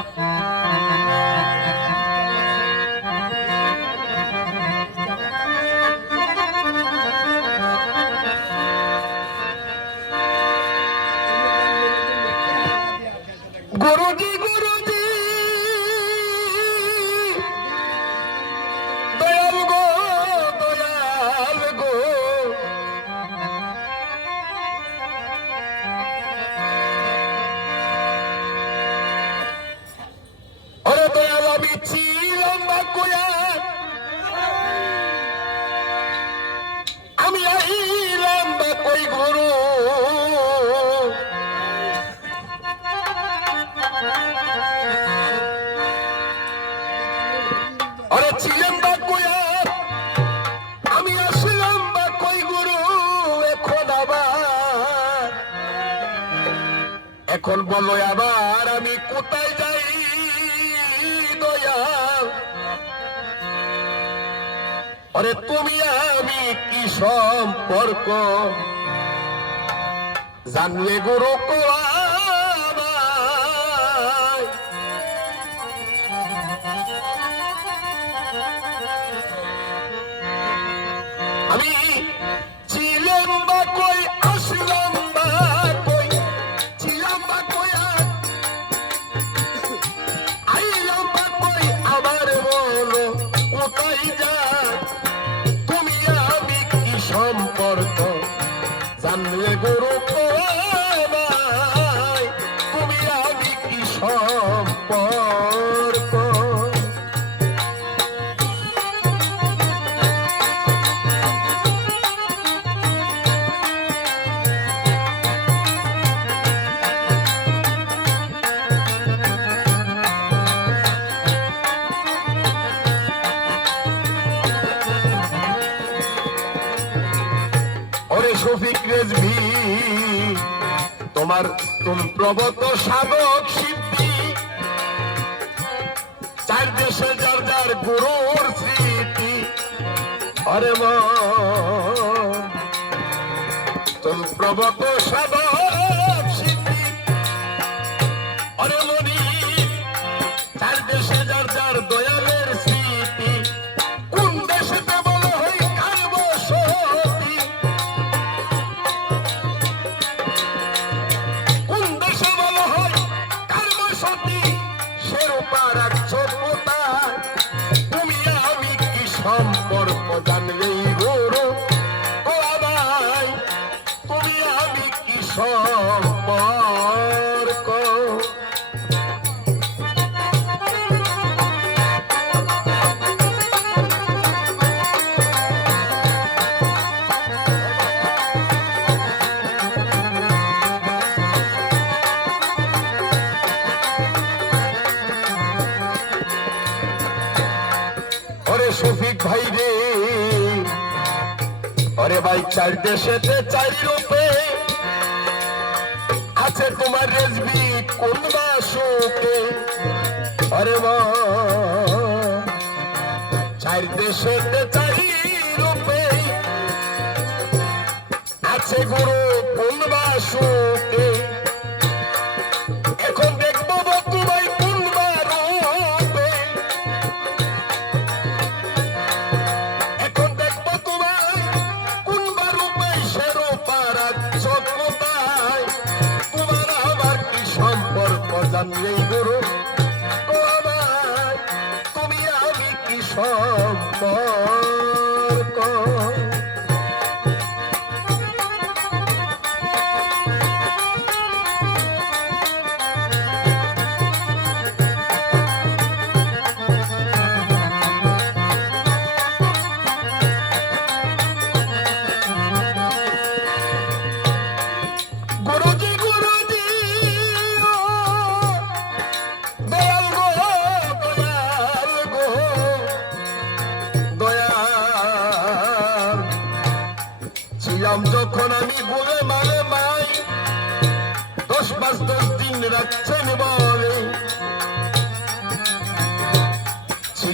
Música এখন বলো আবার আমি কোথায় যাই, দয়াল? আরে তুমি আমি কি সম্পর্ক? জানলে গুরু কোয়া সম্পর্ক জানলে গুরু রেজভি তোমার তুম প্রবত সাধক সিদ্ধি। চার দেশে যার যার গুরুর স্মৃতি। আরে তুম প্রবত সাধক ভাই রে ওরে ভাই চার দেশেতে চারি রূপে আছে তোমার রেজবি কোন বাসুকে? আরে মা, চার দেশেতে চারি রূপে আছে গুরু কোন বাসুকে?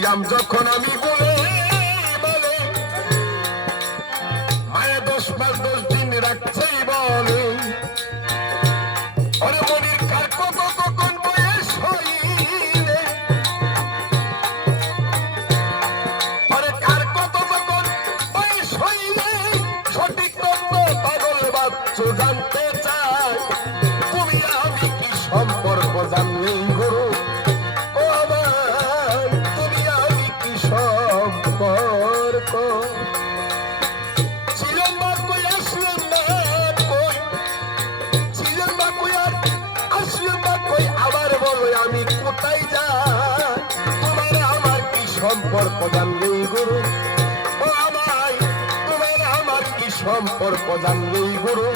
ছিলাম যখন আমি বলে সম্পর্ক জানলেই গুরু। ও আমায় তোমার আমার কি সম্পর্ক জানলেই গুরু?